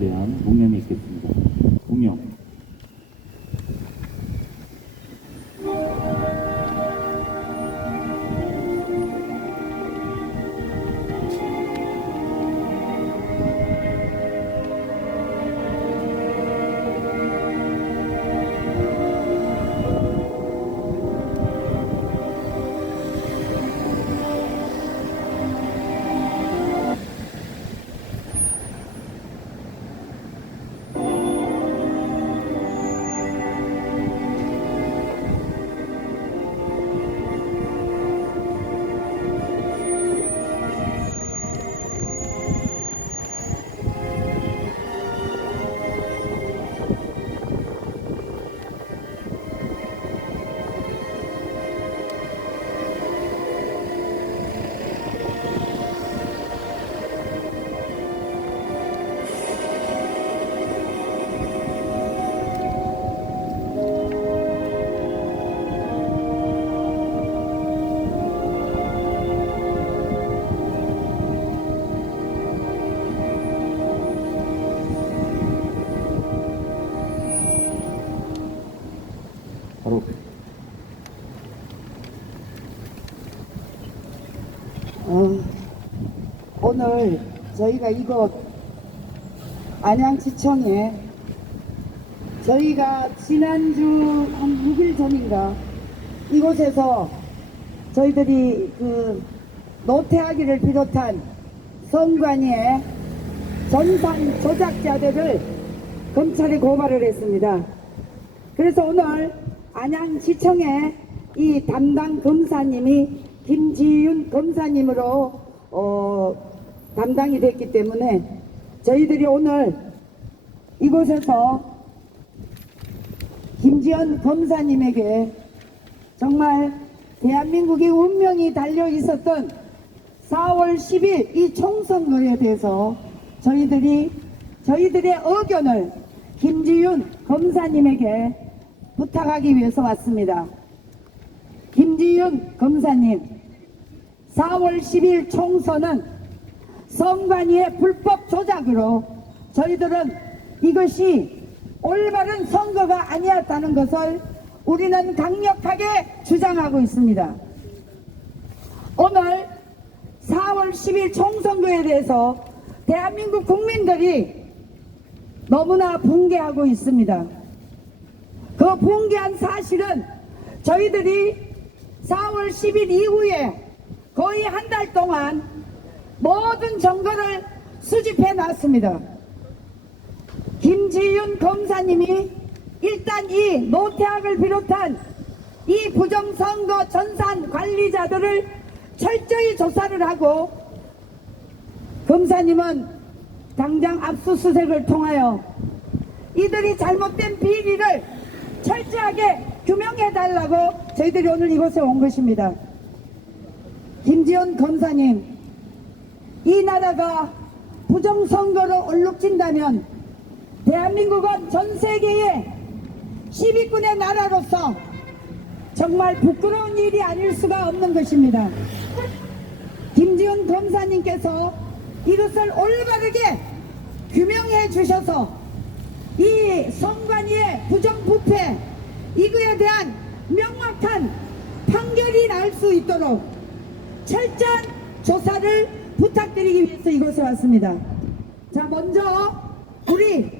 대한 공연이 있겠습니다. 공연. 바로 오늘 저희가 이곳 안양시청에 저희가 지난주 한 6일 전인가 이곳에서 저희들이 그 노태하기를 비롯한 선관위의 전산 조작자들을 검찰에 고발을 했습니다. 그래서 오늘 안양시청에 이 담당 검사님이 김지윤 검사님으로 담당이 됐기 때문에 저희들이 오늘 이곳에서 김지연 검사님에게 정말 대한민국의 운명이 달려 있었던 4월 10일 이 총선거에 대해서 저희들의 의견을 김지윤 검사님에게 부탁하기 위해서 왔습니다. 김지윤 검사님, 4월 10일 총선은 선관위의 불법 조작으로 저희들은 이것이 올바른 선거가 아니었다는 것을 우리는 강력하게 주장하고 있습니다. 오늘 4월 10일 총선거에 대해서 대한민국 국민들이 너무나 붕괴하고 있습니다. 그 붕괴한 사실은 저희들이 4월 10일 이후에 거의 한 달 동안 모든 증거를 수집해 놨습니다. 김지윤 검사님이 일단 이 노태학을 비롯한 이 부정선거 전산 관리자들을 철저히 조사를 하고 검사님은 당장 압수수색을 통하여 이들이 잘못된 비리를 철저하게 규명해달라고 저희들이 오늘 이곳에 온 것입니다. 김지연 검사님, 이 나라가 부정선거로 얼룩진다면 대한민국은 전 세계의 10위권의 나라로서 정말 부끄러운 일이 아닐 수가 없는 것입니다. 김지연 검사님께서 이것을 올바르게 규명해 주셔서 이 선관위의 부정부패 이거에 대한 명확한 판결이 날 수 있도록 철저한 조사를 부탁드리기 위해서 이곳에 왔습니다. 자, 먼저 우리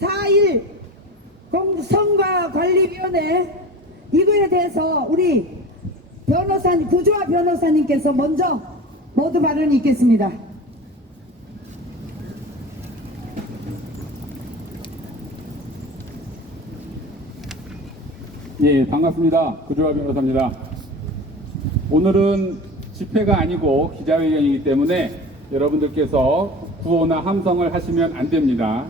4.1 선거관리위원회 이거에 대해서 우리 변호사님, 구조화 변호사님께서 먼저 모두 발언이 있겠습니다. 예, 반갑습니다. 구조화 변호사입니다. 오늘은 집회가 아니고 기자회견이기 때문에 여러분들께서 구호나 함성을 하시면 안 됩니다.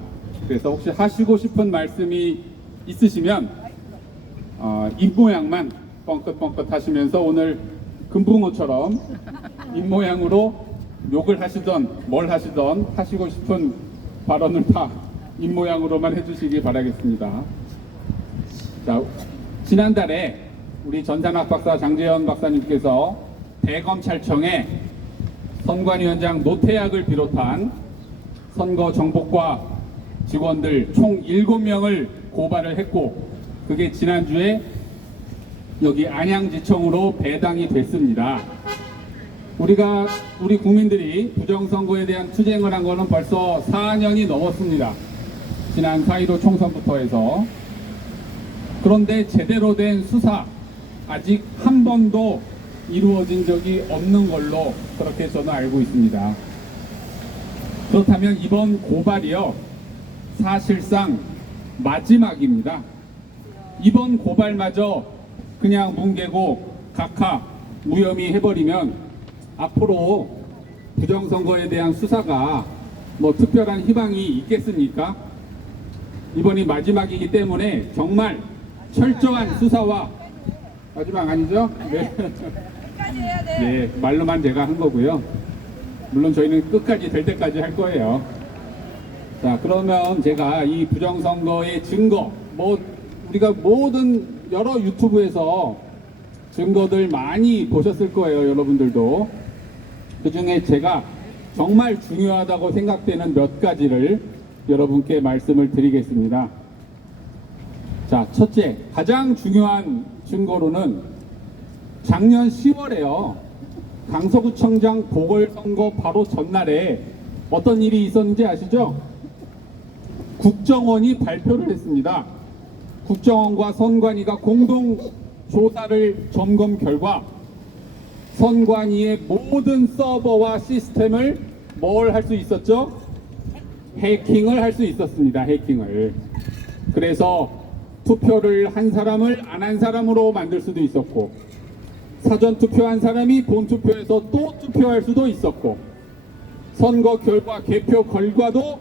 그래서 혹시 하시고 싶은 말씀이 있으시면 입모양만 뻥긋뻥긋 하시면서 오늘 금붕어처럼 입모양으로 욕을 하시던 뭘 하시던 하시고 싶은 발언을 다 입모양으로만 해주시기 바라겠습니다. 자, 지난달에 우리 전산학 박사 장재현 박사님께서 대검찰청에 선관위원장 노태학을 비롯한 선거 정복과 직원들 총 7명을 고발을 했고, 그게 지난주에 여기 안양지청으로 배당이 됐습니다. 우리 국민들이 부정선거에 대한 투쟁을 한 거는 벌써 4년이 넘었습니다. 지난 4.15 총선부터 해서. 그런데 제대로 된 수사 아직 한 번도 이루어진 적이 없는 걸로 그렇게 저는 알고 있습니다. 그렇다면 이번 고발이요, 사실상 마지막입니다. 이번 고발마저 그냥 뭉개고 각하 무혐의 해버리면 앞으로 부정선거에 대한 수사가 뭐 특별한 희망이 있겠습니까? 이번이 마지막이기 때문에 정말 철저한 수사와, 마지막 아니죠? 네. 네, 말로만 제가 한 거고요. 물론 저희는 끝까지 될 때까지 할 거예요. 자, 그러면 제가 이 부정선거의 증거, 뭐 우리가 모든 여러 유튜브에서 증거들 많이 보셨을 거예요, 여러분들도. 그 중에 제가 정말 중요하다고 생각되는 몇 가지를 여러분께 말씀을 드리겠습니다. 자, 첫째, 가장 중요한 증거로는 작년 10월에요. 강서구청장 보궐선거 바로 전날에 어떤 일이 있었는지 아시죠? 국정원이 발표를 했습니다. 국정원과 선관위가 공동 조사를 점검 결과 선관위의 모든 서버와 시스템을 뭘 할 수 있었죠? 해킹을 할 수 있었습니다. 해킹을. 그래서 투표를 한 사람을 안 한 사람으로 만들 수도 있었고, 사전 투표한 사람이 본 투표에서 또 투표할 수도 있었고, 선거 결과 개표 결과도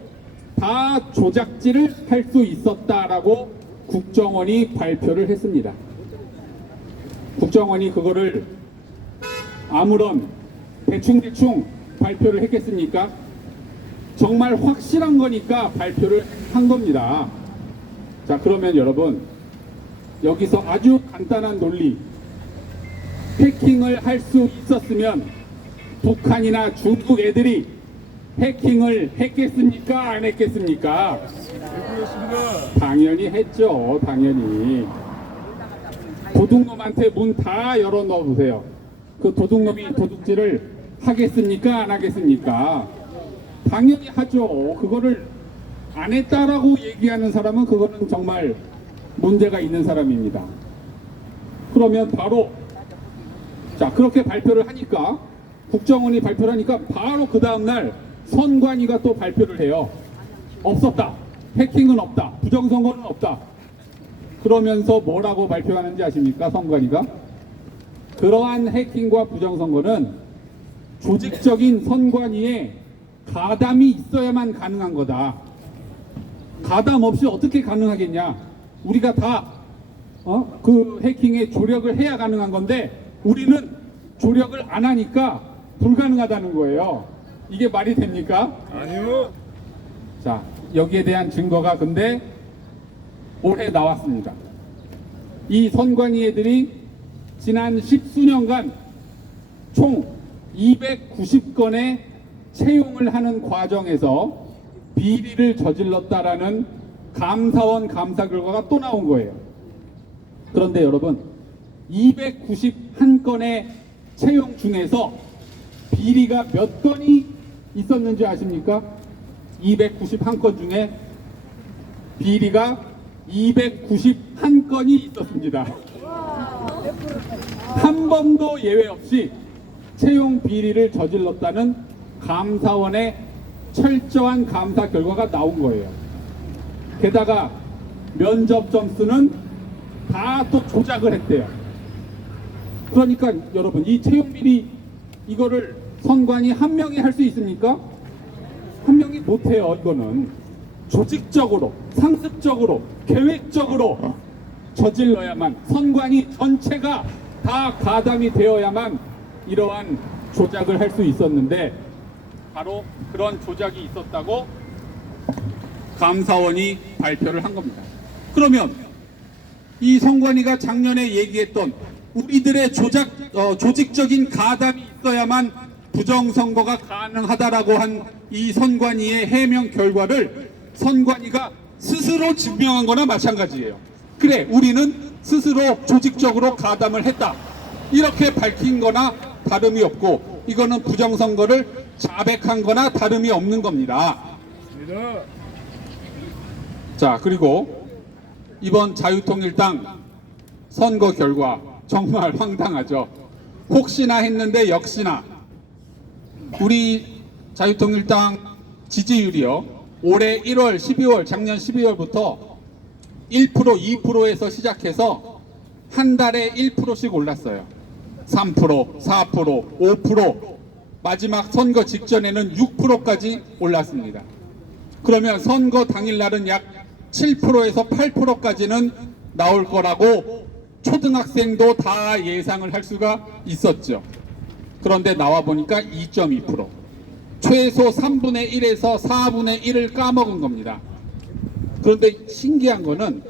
다 조작질을 할 수 있었다라고 국정원이 발표를 했습니다. 국정원이 그거를 아무런 대충 발표를 했겠습니까? 정말 확실한 거니까 발표를 한 겁니다. 자, 그러면 여러분, 여기서 아주 간단한 논리, 해킹을 할 수 있었으면 북한이나 중국 애들이 해킹을 했겠습니까? 안 했겠습니까? 당연히 했죠. 당연히. 도둑놈한테 문 다 열어 넣어 보세요. 그 도둑놈이 도둑질을 하겠습니까? 안 하겠습니까? 당연히 하죠. 그거를 안 했다라고 얘기하는 사람은 그거는 정말 문제가 있는 사람입니다. 그러면 바로, 자, 그렇게 발표를 하니까, 국정원이 발표를 하니까 바로 그 다음날 선관위가 또 발표를 해요. 없었다. 해킹은 없다. 부정선거는 없다. 그러면서 뭐라고 발표하는지 아십니까? 선관위가? 그러한 해킹과 부정선거는 조직적인 선관위에 가담이 있어야만 가능한 거다. 가담 없이 어떻게 가능하겠냐? 우리가 다 그 해킹에 조력을 해야 가능한 건데 우리는 조력을 안 하니까 불가능하다는 거예요. 이게 말이 됩니까? 아니요. 자, 여기에 대한 증거가 근데 올해 나왔습니다. 이 선관위 애들이 지난 10수년간 총 290건의 채용을 하는 과정에서 비리를 저질렀다라는 감사원 감사 결과가 또 나온 거예요. 그런데 여러분, 291건의 채용 중에서 비리가 몇 건이 있었는지 아십니까? 291건 중에 비리가 291건이 있었습니다. 한 번도 예외 없이 채용 비리를 저질렀다는 감사원의 철저한 감사 결과가 나온 거예요. 게다가 면접 점수는 다 또 조작을 했대요. 그러니까 여러분, 이 채용 비리 이거를 선관위 한 명이 할 수 있습니까? 한 명이 못해요. 이거는 조직적으로, 상습적으로, 계획적으로 저질러야만, 선관위 전체가 다 가담이 되어야만 이러한 조작을 할 수 있었는데, 바로 그런 조작이 있었다고 감사원이 발표를 한 겁니다. 그러면 이 선관위가 작년에 얘기했던 우리들의 조직적인 가담이 있어야만 부정선거가 가능하다라고 한 이 선관위의 해명 결과를 선관위가 스스로 증명한 거나 마찬가지예요. 그래, 우리는 스스로 조직적으로 가담을 했다, 이렇게 밝힌 거나 다름이 없고, 이거는 부정선거를 자백한 거나 다름이 없는 겁니다. 자, 그리고 이번 자유통일당 선거 결과 정말 황당하죠. 혹시나 했는데 역시나 우리 자유통일당 지지율이요, 올해 1월, 12월, 작년 12월부터 1%, 2%에서 시작해서 한 달에 1%씩 올랐어요. 3%, 4%, 5%, 마지막 선거 직전에는 6%까지 올랐습니다. 그러면 선거 당일날은 약 7%에서 8%까지는 나올 거라고 초등학생도 다 예상을 할 수가 있었죠. 그런데 나와 보니까 2.2%, 최소 3분의 1에서 4분의 1을 까먹은 겁니다. 그런데 신기한 거는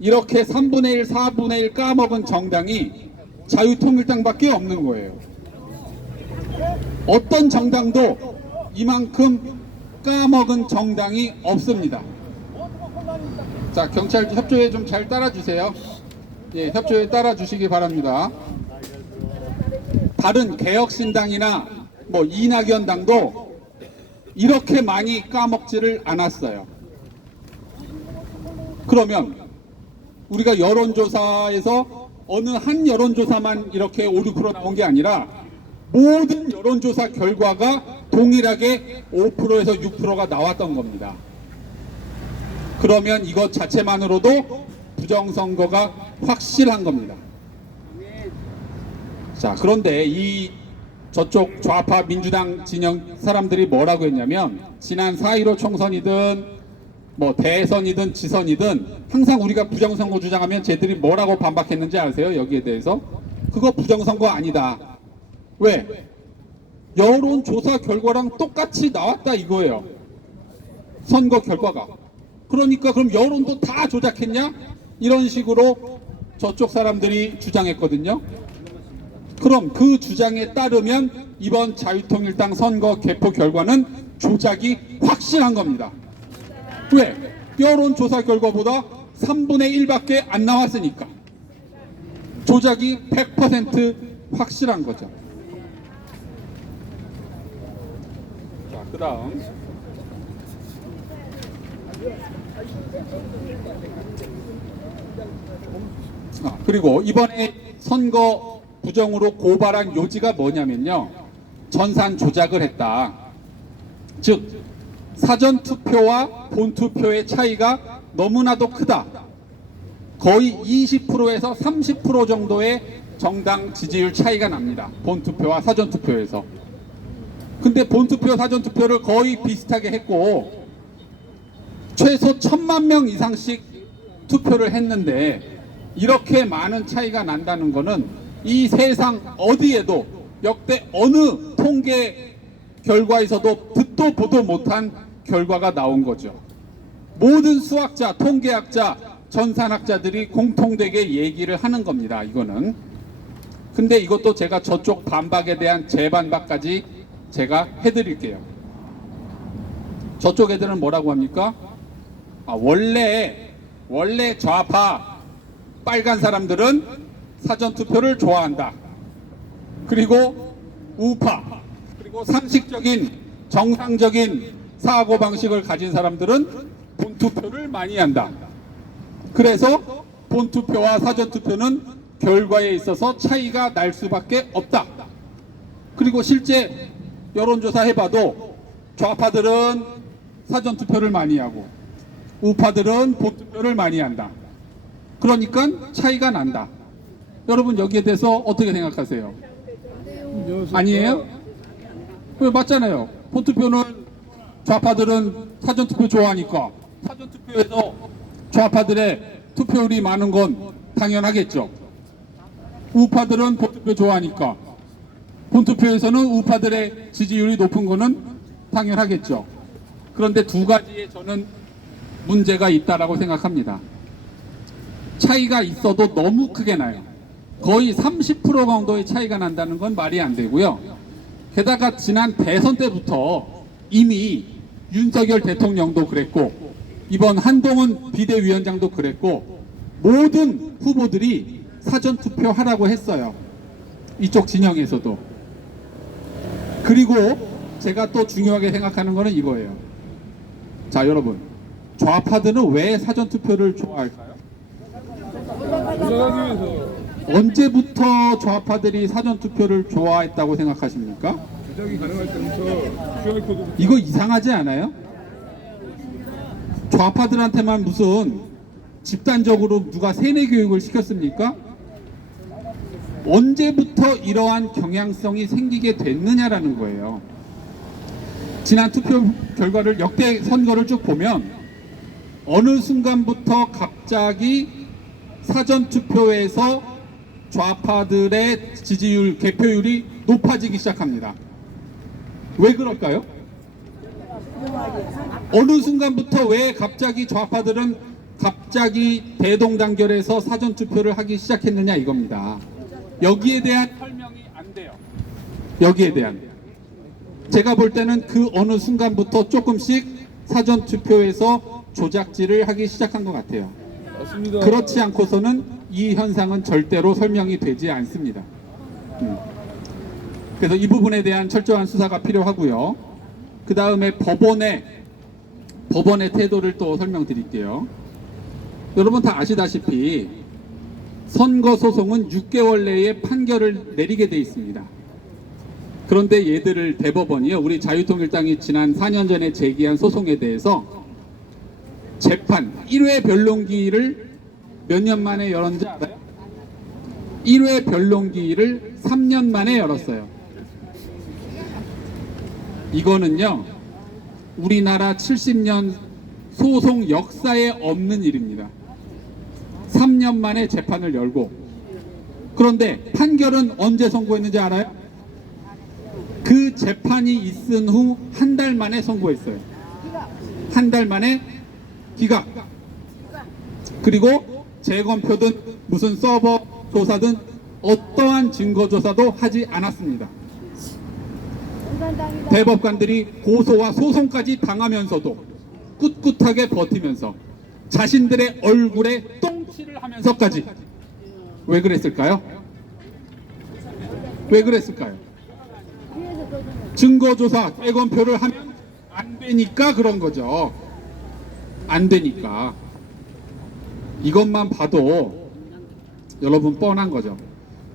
이렇게 3분의 1, 4분의 1 까먹은 정당이 자유통일당밖에 없는 거예요. 어떤 정당도 이만큼 까먹은 정당이 없습니다. 자, 경찰 협조에 좀 잘 따라주세요. 예, 협조에 따라주시기 바랍니다. 다른 개혁신당이나 뭐 이낙연 당도 이렇게 많이 까먹지를 않았어요. 그러면 우리가 여론조사에서 어느 한 여론조사만 이렇게 5, 6% 나온 게 아니라 모든 여론조사 결과가 동일하게 5%에서 6%가 나왔던 겁니다. 그러면 이것 자체만으로도 부정선거가 확실한 겁니다. 자, 그런데 이 저쪽 좌파 민주당 진영 사람들이 뭐라고 했냐면, 지난 4.15 총선이든 뭐 대선이든 지선이든 항상 우리가 부정선거 주장하면 쟤들이 뭐라고 반박했는지 아세요? 여기에 대해서 그거 부정선거 아니다. 왜? 여론조사 결과랑 똑같이 나왔다 이거예요, 선거 결과가. 그러니까 그럼 여론도 다 조작했냐? 이런 식으로 저쪽 사람들이 주장했거든요. 그럼 그 주장에 따르면 이번 자유통일당 선거 개표 결과는 조작이 확실한 겁니다. 왜? 여론조사 결과보다 3분의 1밖에 안 나왔으니까 조작이 100% 확실한 거죠. 자, 그 다음 그리고 이번에 선거 부정으로 고발한 요지가 뭐냐면요, 전산 조작을 했다. 즉 사전투표와 본투표의 차이가 너무나도 크다. 거의 20%에서 30% 정도의 정당 지지율 차이가 납니다, 본투표와 사전투표에서. 근데 본투표, 사전투표를 거의 비슷하게 했고 최소 1,000만 명 이상씩 투표를 했는데 이렇게 많은 차이가 난다는 것은 이 세상 어디에도 역대 어느 통계 결과에서도 듣도 보도 못한 결과가 나온 거죠. 모든 수학자, 통계학자, 전산학자들이 공통되게 얘기를 하는 겁니다, 이거는. 근데 이것도 제가 저쪽 반박에 대한 재반박까지 제가 해드릴게요. 저쪽 애들은 뭐라고 합니까? 원래 좌파 빨간 사람들은 사전투표를 좋아한다. 그리고 우파, 그리고 상식적인 정상적인 사고방식을 가진 사람들은 본투표를 많이 한다. 그래서 본투표와 사전투표는 결과에 있어서 차이가 날 수밖에 없다. 그리고 실제 여론조사 해봐도 좌파들은 사전투표를 많이 하고 우파들은 본투표를 많이 한다. 그러니까 차이가 난다. 여러분 여기에 대해서 어떻게 생각하세요? 아니에요? 왜? 맞잖아요. 본투표는 좌파들은 사전투표 좋아하니까 사전투표에서 좌파들의 투표율이 많은 건 당연하겠죠. 우파들은 본투표 좋아하니까 본투표에서는 우파들의 지지율이 높은 거는 당연하겠죠. 그런데 두 가지에 저는 문제가 있다라고 생각합니다. 차이가 있어도 너무 크게 나요. 거의 30% 정도의 차이가 난다는 건 말이 안 되고요. 게다가 지난 대선 때부터 이미 윤석열 대통령도 그랬고 이번 한동훈 비대위원장도 그랬고 모든 후보들이 사전투표 하라고 했어요. 이쪽 진영에서도. 그리고 제가 또 중요하게 생각하는 거는 이거예요. 자, 여러분, 좌파들은 왜 사전투표를 좋아할까요? 언제부터 좌파들이 사전투표를 좋아했다고 생각하십니까? 조작이 가능할 때부터 QR코드 이거 이상하지 않아요? 좌파들한테만 무슨 집단적으로 누가 세뇌 교육을 시켰습니까? 언제부터 이러한 경향성이 생기게 됐느냐라는 거예요. 지난 투표 결과를 역대 선거를 쭉 보면 어느 순간부터 갑자기 사전투표에서 좌파들의 지지율, 개표율이 높아지기 시작합니다. 왜 그럴까요? 어느 순간부터 왜 갑자기 좌파들은 갑자기 대동단결해서 사전투표를 하기 시작했느냐 이겁니다. 여기에 대한 설명이 안 돼요. 여기에 대한. 제가 볼 때는 그 어느 순간부터 조금씩 사전투표에서 조작질을 하기 시작한 것 같아요. 맞습니다. 그렇지 않고서는 이 현상은 절대로 설명이 되지 않습니다. 그래서 이 부분에 대한 철저한 수사가 필요하고요. 그 다음에 법원의 태도를 또 설명드릴게요. 여러분 다 아시다시피 선거소송은 6개월 내에 판결을 내리게 돼 있습니다. 그런데 얘들을 대법원이요, 우리 자유통일당이 지난 4년 전에 제기한 소송에 대해서 재판 1회 변론기일을 몇 년 만에 열었는지 알아요? 1회 변론기일을 3년 만에 열었어요. 이거는요, 우리나라 70년 소송 역사에 없는 일입니다. 3년 만에 재판을 열고, 그런데 판결은 언제 선고했는지 알아요? 그 재판이 있은 후 한 달 만에 선고했어요. 한 달 만에 기각. 그리고 재검표든 무슨 서버 조사든 어떠한 증거 조사도 하지 않았습니다. 대법관들이 고소와 소송까지 당하면서도 꿋꿋하게 버티면서 자신들의 얼굴에 똥칠을 하면서까지. 왜 그랬을까요? 왜 그랬을까요? 증거조사, 재검표를 하면 안 되니까 그런 거죠. 안 되니까. 이것만 봐도 여러분 뻔한 거죠.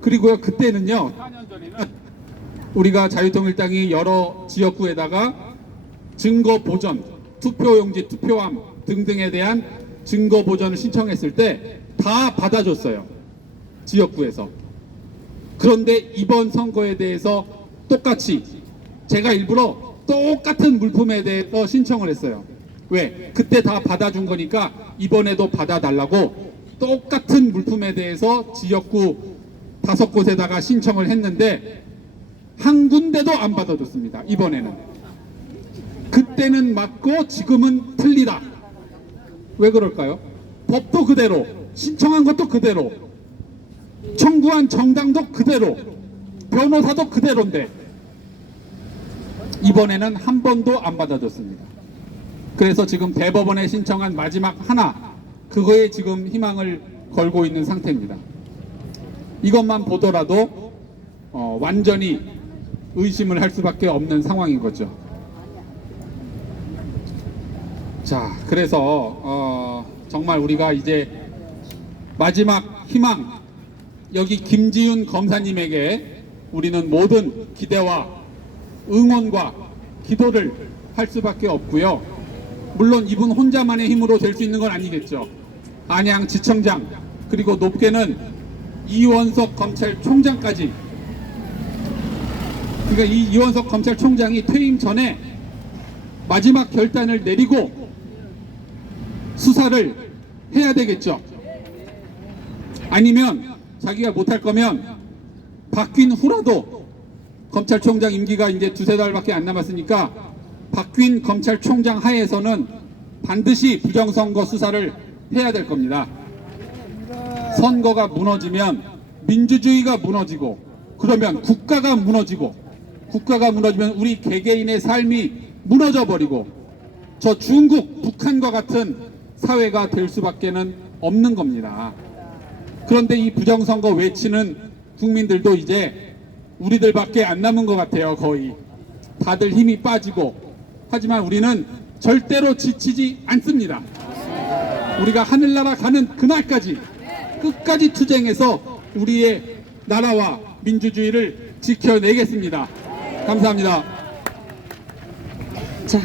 그리고요, 그때는요, 4년 전에는 우리가 자유통일당이 여러 지역구에다가 증거 보전, 투표용지, 투표함 등등에 대한 증거 보전을 신청했을 때 다 받아줬어요. 지역구에서. 그런데 이번 선거에 대해서 똑같이 제가 일부러 똑같은 물품에 대해서 신청을 했어요. 왜? 그때 다 받아준 거니까 이번에도 받아달라고 똑같은 물품에 대해서 지역구 5곳에다가 신청을 했는데 한 군데도 안 받아줬습니다. 이번에는. 그때는 맞고 지금은 틀리다. 왜 그럴까요? 법도 그대로, 신청한 것도 그대로, 청구한 정당도 그대로, 변호사도 그대로인데 이번에는 한 번도 안 받아줬습니다. 그래서 지금 대법원에 신청한 마지막 하나, 그거에 지금 희망을 걸고 있는 상태입니다. 이것만 보더라도 완전히 의심을 할 수밖에 없는 상황인 거죠. 자, 그래서 정말 우리가 이제 마지막 희망, 여기 김지윤 검사님에게 우리는 모든 기대와 응원과 기도를 할 수밖에 없고요. 물론 이분 혼자만의 힘으로 될 수 있는 건 아니겠죠. 안양 지청장, 그리고 높게는 이원석 검찰총장까지. 그러니까 이 이원석 검찰총장이 퇴임 전에 마지막 결단을 내리고 수사를 해야 되겠죠. 아니면 자기가 못할 거면 바뀐 후라도, 검찰총장 임기가 이제 2-3달밖에 안 남았으니까 바뀐 검찰총장 하에서는 반드시 부정선거 수사를 해야 될 겁니다. 선거가 무너지면 민주주의가 무너지고, 그러면 국가가 무너지고, 국가가 무너지면 우리 개개인의 삶이 무너져 버리고, 저 중국, 북한과 같은 사회가 될 수밖에는 없는 겁니다. 그런데 이 부정선거 외치는 국민들도 이제 우리들밖에 안 남은 것 같아요. 거의 다들 힘이 빠지고. 하지만 우리는 절대로 지치지 않습니다. 우리가 하늘나라 가는 그날까지 끝까지 투쟁해서 우리의 나라와 민주주의를 지켜내겠습니다. 감사합니다. 자,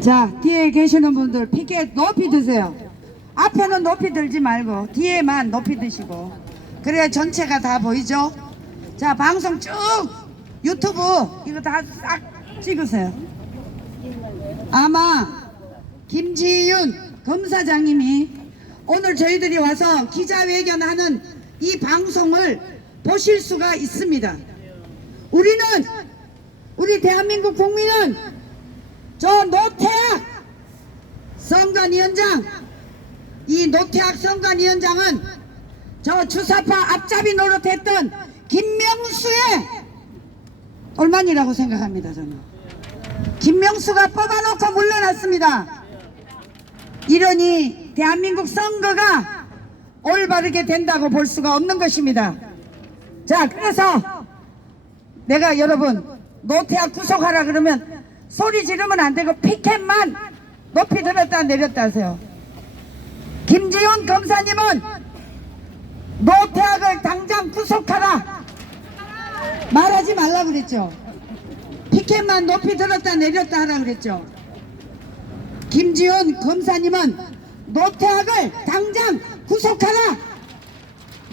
자, 뒤에 계시는 분들 피켓 높이 드세요. 앞에는 높이 들지 말고 뒤에만 높이 드시고, 그래야 전체가 다 보이죠. 자, 방송 쭉 유튜브 이거 다 싹 찍으세요. 아마 김지윤 검사장님이 오늘 저희들이 와서 기자회견하는 이 방송을 보실 수가 있습니다. 우리 대한민국 국민은 저 노태악 선관위원장, 이 노태악 선관위원장은 저 주사파 앞잡이 노릇했던 김명수의 얼마이라고 생각합니다. 저는 김명수가 뽑아놓고 물러났습니다. 이러니 대한민국 선거가 올바르게 된다고 볼 수가 없는 것입니다. 자, 그래서 내가 여러분 노태악 구속하라 그러면 소리 지르면 안 되고 피켓만 높이 들었다 내렸다 하세요. 김지훈 검사님은 노태악을 당장 구속하라 말하지 말라 그랬죠. 피켓만 높이 들었다 내렸다 하라 그랬죠. 김지훈 검사님은 노태악을 당장 구속하라.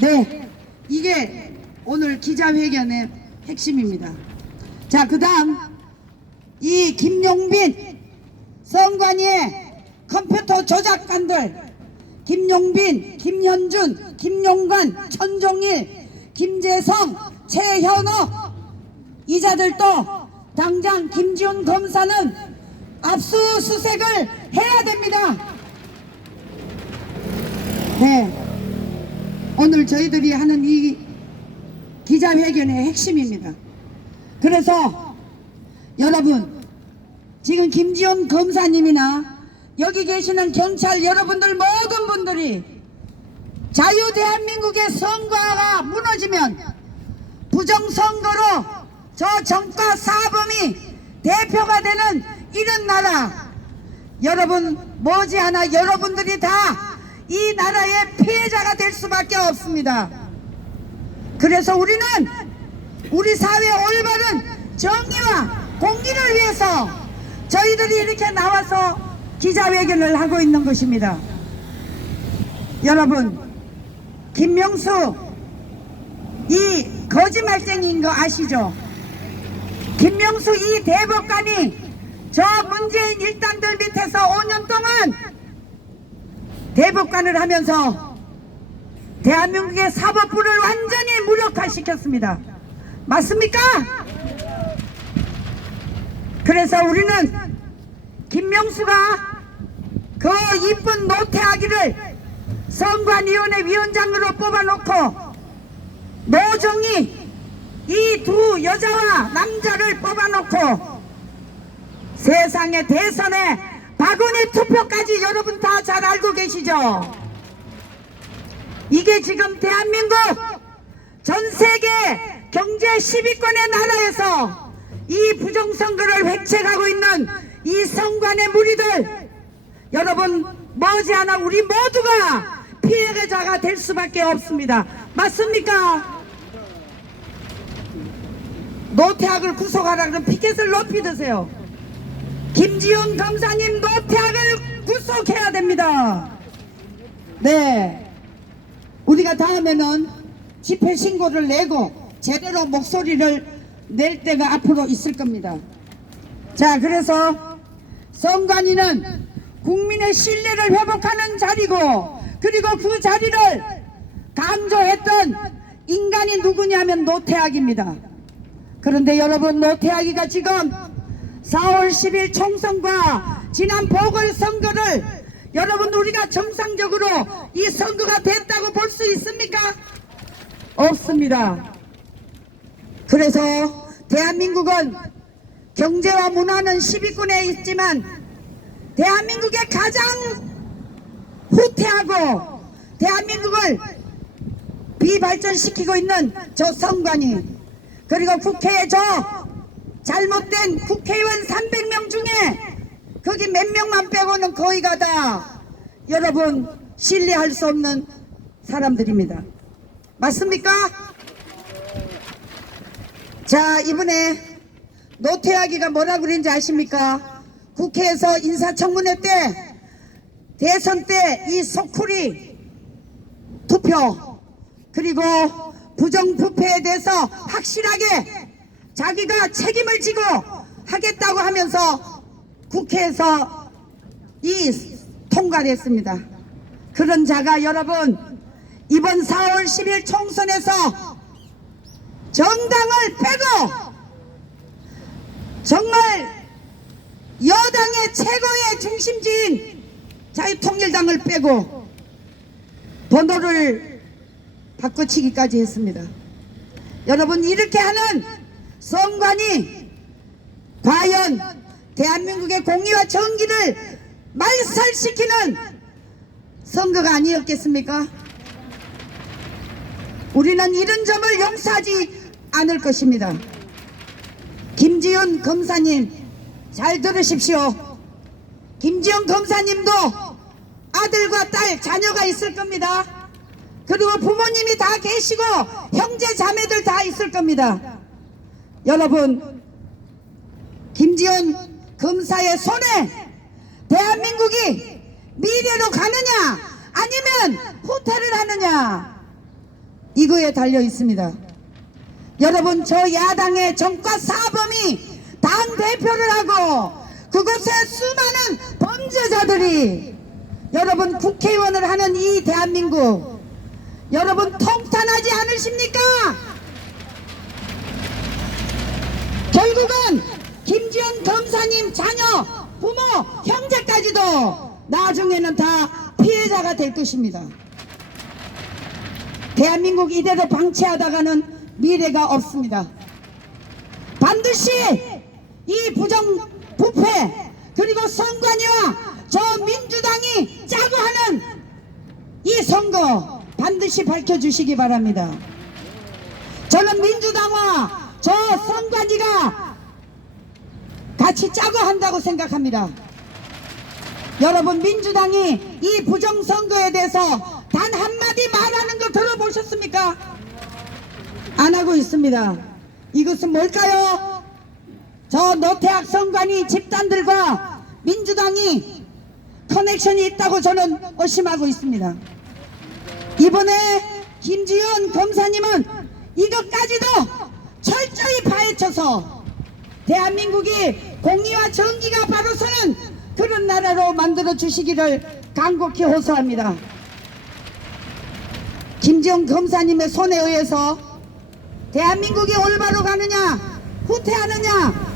네, 이게 오늘 기자회견의 핵심입니다. 자, 그 다음 이 김용빈 선관위의 컴퓨터 조작관들, 김용빈, 김현준, 김용관, 천종일, 김재성, 최현옥 이자들도 당장 김지훈 검사는 압수수색을 해야 됩니다. 네, 오늘 저희들이 하는 이 기자회견의 핵심입니다. 그래서 여러분, 지금 김지훈 검사님이나 여기 계시는 경찰 여러분들 모든 분들이 자유 대한민국의 선거가 무너지면 부정선거로 저 정과 사범이 대표가 되는 이런 나라, 여러분 머지않아 여러분들이 다 이 나라의 피해자가 될 수밖에 없습니다. 그래서 우리는 우리 사회의 올바른 정의와 공기를 위해서 저희들이 이렇게 나와서 기자회견을 하고 있는 것입니다. 여러분, 김명수 이 거짓말쟁이인 거 아시죠? 김명수 이 대법관이 저 문재인 일당들 밑에서 5년 동안 대법관을 하면서 대한민국의 사법부를 완전히 무력화시켰습니다. 맞습니까? 그래서 우리는 김명수가 그 이쁜 노태아기를 선관위원회 위원장으로 뽑아놓고 노정희 이 두 여자와 남자를 뽑아놓고 세상의 대선에 박원의 투표까지 여러분 다 잘 알고 계시죠? 이게 지금 대한민국 전 세계 경제 10위권의 나라에서 이 부정선거를 획책하고 있는 이 선관의 무리들, 여러분 머지않아 우리 모두가 피해자가 될 수밖에 없습니다. 맞습니까? 노태악을 구속하라 그러면 피켓을 높이 드세요. 김지훈 검사님 노태악을 구속해야 됩니다. 네, 우리가 다음에는 집회 신고를 내고 제대로 목소리를 낼 때가 앞으로 있을 겁니다. 자, 그래서 선관위는 국민의 신뢰를 회복하는 자리고, 그리고 그 자리를 강조했던 인간이 누구냐면 노태악입니다. 그런데 여러분, 노태악이가 지금 4월 10일 총선과 지난 보궐선거를 여러분 우리가 정상적으로 이 선거가 됐다고 볼 수 있습니까? 없습니다. 그래서 대한민국은 경제와 문화는 10위권에 있지만 대한민국의 가장 후퇴하고 대한민국을 비발전시키고 있는 저 선관위, 그리고 국회에 저 잘못된 국회의원 300명 중에 거기 몇 명만 빼고는 거의가 다 여러분 신뢰할 수 없는 사람들입니다. 맞습니까? 자, 이번에 노태하기가 뭐라 그랬는지 아십니까? 국회에서 인사청문회 때 대선 때 이 소쿠리 투표 그리고 부정부패에 대해서 확실하게 자기가 책임을 지고 하겠다고 하면서 국회에서 통과됐습니다. 그런 자가 여러분 이번 4월 10일 총선에서 정당을 빼고 정말 여당의 최고의 중심지인 자유통일당을 빼고 번호를 바꿔치기까지 했습니다. 여러분 이렇게 하는 선관위 과연 대한민국의 공의와 정의를 말살시키는 선거가 아니었겠습니까? 우리는 이런 점을 용서하지 않을 것입니다. 김지훈 검사님 잘 들으십시오. 김지훈 검사님도 아들과 딸 자녀가 있을 겁니다. 그리고 부모님이 다 계시고 형제 자매들 다 있을 겁니다. 여러분 김지훈 검사의 손에 대한민국이 미래로 가느냐 아니면 후퇴를 하느냐 이거에 달려 있습니다. 여러분 저 야당의 정과 사범이 당대표를 하고 그곳에 수많은 범죄자들이 여러분 국회의원을 하는 이 대한민국 여러분 통탄하지 않으십니까? 결국은 김지훈 검사님 자녀 부모 형제까지도 나중에는 다 피해자가 될 것입니다. 대한민국 이대로 방치하다가는 미래가 없습니다. 반드시 이 부정부패 그리고 선관위와 저 민주당이 짜고 하는 이 선거 반드시 밝혀주시기 바랍니다. 저는 민주당과 저 선관위가 같이 짜고 한다고 생각합니다. 여러분 민주당이 이 부정선거에 대해서 단 한마디 말하는 거 들어보셨습니까? 안 하고 있습니다. 이것은 뭘까요? 저 노태학 선관위 집단들과 민주당이 커넥션이 있다고 저는 의심하고 있습니다. 이번에 김지훈 검사님은 이것까지도 철저히 파헤쳐서 대한민국이 공의와 정의가 바로 서는 그런 나라로 만들어 주시기를 간곡히 호소합니다. 김지훈 검사님의 손에 의해서 대한민국이 올바로 가느냐 후퇴하느냐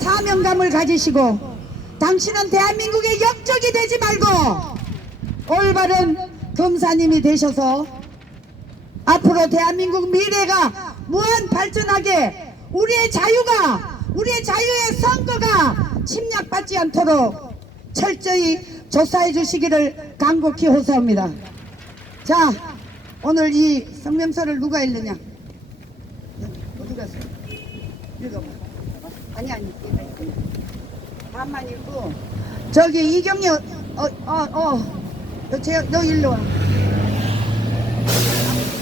사명감을 가지시고 당신은 대한민국의 역적이 되지 말고 올바른 검사님이 되셔서 앞으로 대한민국 미래가 무한 발전하게 우리의 자유의 선거가 침략받지 않도록 철저히 조사해 주시기를 간곡히 호소합니다. 자, 오늘 이 성명서를 누가 읽느냐? 어디 갔어? 읽어봐. 아니 반만 읽고 저기 이경이 너 일로 와.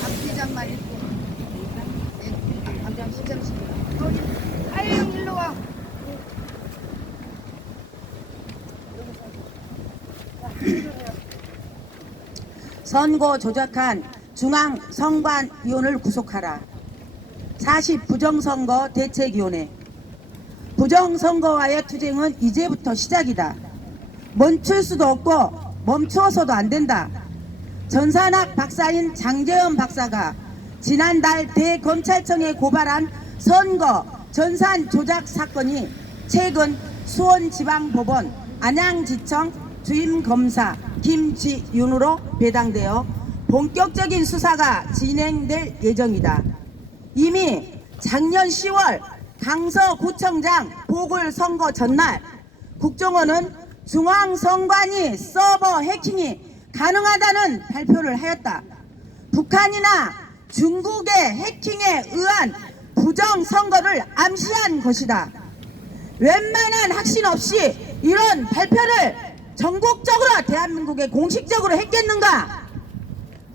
앞기장만 읽고 앞장 시장식 아유 일로 와. 선거 조작한 중앙선관위원을 구속하라. 40 부정선거 대책위원회. 부정선거와의 투쟁은 이제부터 시작이다. 멈출 수도 없고 멈추어서도 안 된다. 전산학 박사인 장재현 박사가 지난달 대검찰청에 고발한 선거 전산 조작 사건이 최근 수원지방법원 안양지청 주임 검사 김지윤으로 배당되어 본격적인 수사가 진행될 예정이다. 이미 작년 10월 강서구청장 보궐선거 전날 국정원은 중앙선관위 서버 해킹이 가능하다는 발표를 하였다. 북한이나 중국의 해킹에 의한 부정선거를 암시한 것이다. 웬만한 확신 없이 이런 발표를 전국적으로 대한민국에 공식적으로 했겠는가?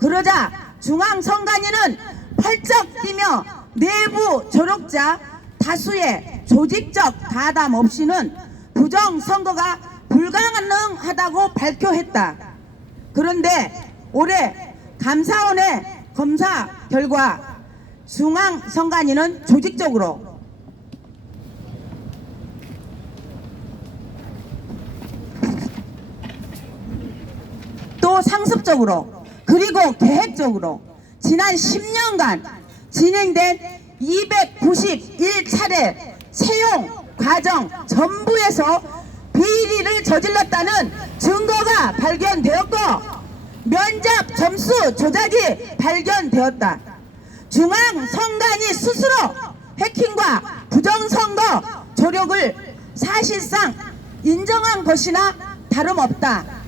그러자 중앙선관위는 펄쩍 뛰며 내부 조력자 다수의 조직적 가담 없이는 부정선거가 불가능하다고 발표했다. 그런데 올해 감사원의 검사 결과 중앙선관위는 조직적으로 또 상습적으로 그리고 계획적으로 지난 10년간 진행된 291차례 채용 과정 전부에서 비리를 저질렀다는 증거가 발견되었고 면접 점수 조작이 발견되었다. 중앙선관위 스스로 해킹과 부정선거 조력을 사실상 인정한 것이나 다름없다.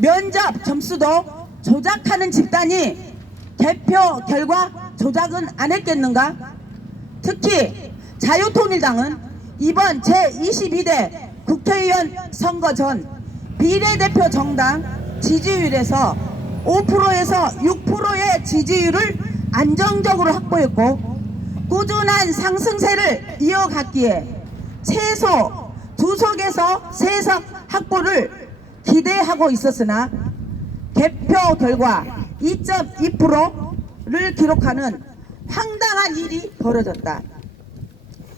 면접 점수도 조작하는 집단이 개표 결과 조작은 안 했겠는가? 특히 자유통일당은 이번 제22대 국회의원 선거 전 비례대표 정당 지지율에서 5%에서 6%의 지지율을 안정적으로 확보했고 꾸준한 상승세를 이어갔기에 최소 2석에서 3석 확보를 기대하고 있었으나 개표 결과 2.2%를 기록하는 황당한 일이 벌어졌다.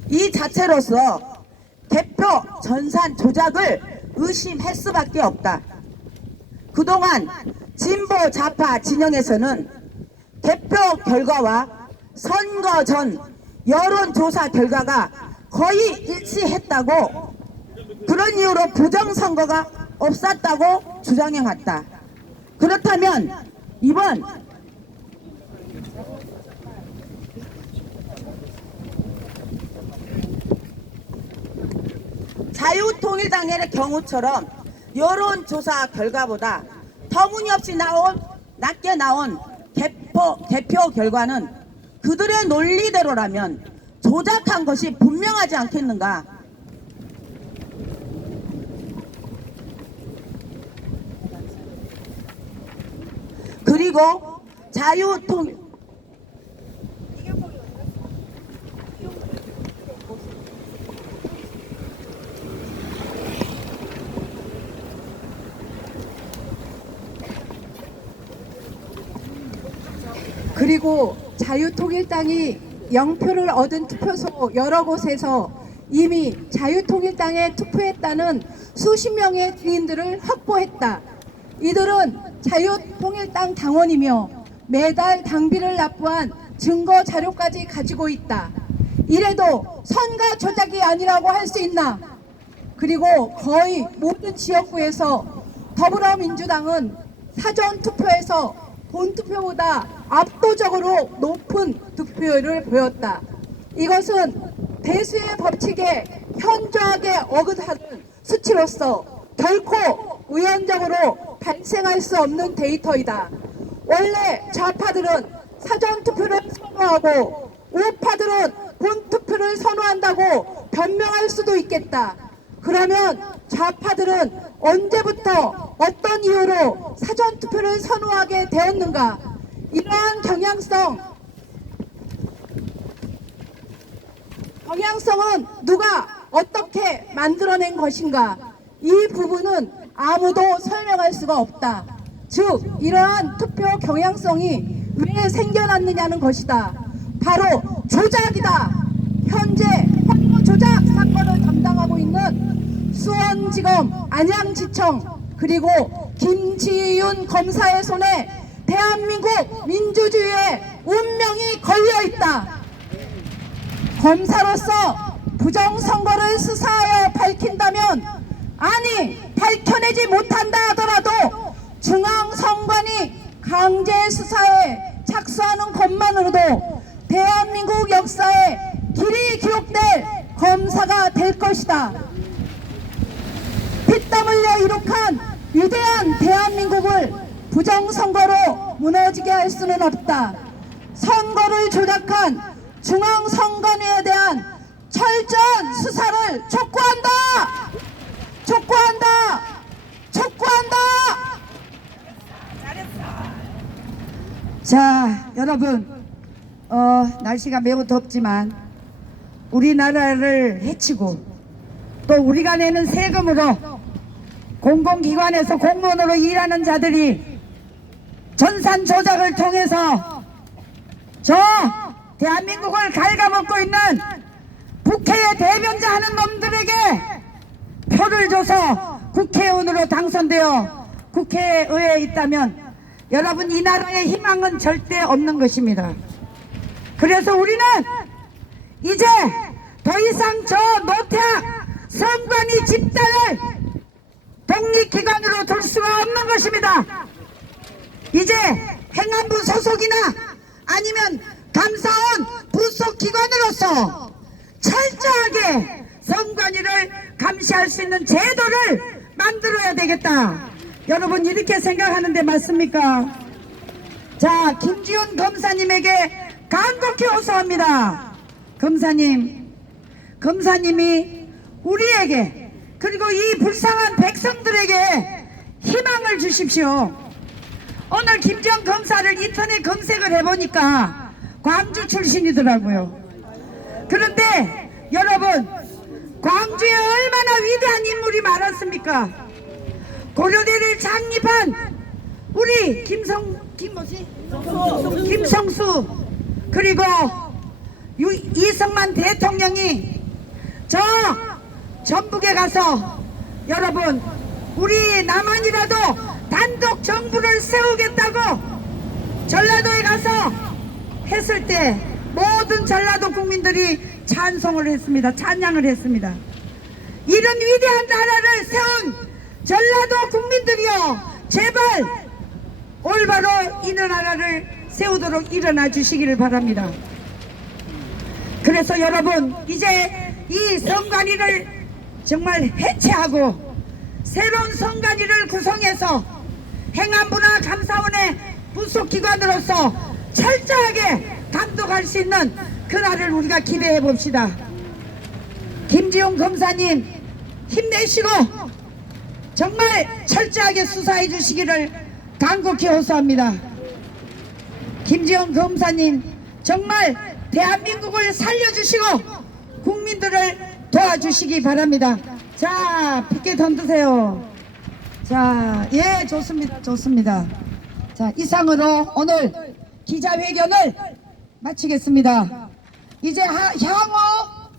이 자체로서 개표 전산 조작을 의심할 수밖에 없다. 그동안 진보 좌파 진영에서는 개표 결과와 선거 전 여론조사 결과가 거의 일치했다고, 그런 이유로 부정선거가 없었다고 주장해왔다. 그렇다면 이번 자유통일당의 경우처럼 여론조사 결과보다 터무니없이 낮게 나온 개표 결과는 그들의 논리대로라면 조작한 것이 분명하지 않겠는가? 그리고 자유통일당이 0표를 얻은 투표소 여러 곳에서 이미 자유통일당에 투표했다는 수십 명의 증인들을 확보했다. 이들은 자유통일당 당원이며 매달 당비를 납부한 증거 자료까지 가지고 있다. 이래도 선거 조작이 아니라고 할 수 있나? 그리고 거의 모든 지역구에서 더불어민주당은 사전투표에서 본투표보다 압도적으로 높은 득표율을 보였다. 이것은 대수의 법칙에 현저하게 어긋하는 수치로서 결코 우연적으로 발생할 수 없는 데이터이다. 원래 좌파들은 사전투표를 선호하고 우파들은 본투표를 선호한다고 변명할 수도 있겠다. 그러면 좌파들은 언제부터 어떤 이유로 사전투표를 선호하게 되었는가? 이러한 경향성은 누가 어떻게 만들어낸 것인가? 이 부분은 아무도 설명할 수가 없다. 즉 이러한 투표 경향성이 왜 생겨났느냐는 것이다. 바로 조작이다. 현재 선거 조작 사건을 담당하고 있는 수원지검 안양지청 그리고 김지윤 검사의 손에 대한민국 민주주의의 운명이 걸려있다. 검사로서 부정선거를 수사하여 밝힌다면 아니 밝혀내지 못한다 하더라도 중앙선관위 강제 수사에 착수하는 것만으로도 대한민국 역사에 길이 기록될 검사가 될 것이다. 피땀 흘려 이룩한 위대한 대한민국을 부정선거로 무너지게 할 수는 없다. 선거를 조작한 중앙선관위에 대한 철저한 수사를 촉구한다. 촉구한다. 촉구한다. 자, 여러분, 날씨가 매우 덥지만 우리나라를 해치고 또 우리가 내는 세금으로 공공기관에서 공무원으로 일하는 자들이 전산 조작을 통해서 저 대한민국을 갉아먹고 있는 국회의 대변자 하는 놈들에게 표를 줘서 국회의원으로 당선되어 국회의회에 있다면 여러분, 이 나라의 희망은 절대 없는 것입니다. 그래서 우리는 이제 더 이상 저 노태악 선관위 집단을 독립기관으로 둘 수가 없는 것입니다. 이제 행안부 소속이나 아니면 감사원 부속 기관으로서 철저하게 선관위를 감시할 수 있는 제도를 만들어야 되겠다. 여러분, 이렇게 생각하는데 맞습니까? 자, 김지훈 검사님에게 간곡히 호소합니다. 검사님이 우리에게 그리고 이 불쌍한 백성들에게 희망을 주십시오. 오늘 김지훈 검사를 인터넷 검색을 해보니까 광주 출신이더라고요. 그런데 여러분, 광주에 얼마나 위대한 인물이 많았습니까? 고려대를 창립한 우리 김성수 그리고 이승만 대통령이 저 전북에 가서 여러분, 우리 남한이라도 단독 정부를 세우겠다고 전라도에 가서 했을 때 모든 전라도 국민들이 찬송을 했습니다. 찬양을 했습니다. 이런 위대한 나라를 세운 전라도 국민들이여, 제발 올바로 이 나라를 세우도록 일어나 주시기를 바랍니다. 그래서 여러분, 이제 이 선관위를 정말 해체하고 새로운 선관위를 구성해서 행안부나 감사원의 부속기관으로서 철저하게 감독할 수 있는 그날을 우리가 기대해 봅시다. 김지훈 검사님, 힘내시고 정말 철저하게 수사해 주시기를 간곡히 호소합니다. 김지훈 검사님, 정말 대한민국을 살려주시고 국민들을 도와주시기 바랍니다. 자, 피켓 던드세요. 자, 예, 좋습니다. 자, 이상으로 오늘 기자회견을 마치겠습니다. 이제 향후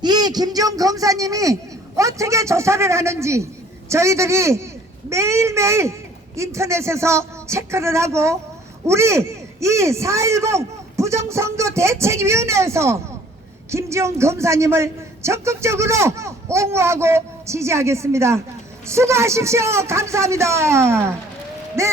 이 김지훈 검사님이 어떻게 조사를 하는지 저희들이 매일매일 인터넷에서 체크를 하고 우리 이 4.10 부정선거 대책위원회에서 김지훈 검사님을 적극적으로 옹호하고 지지하겠습니다. 수고하십시오. 감사합니다. 네.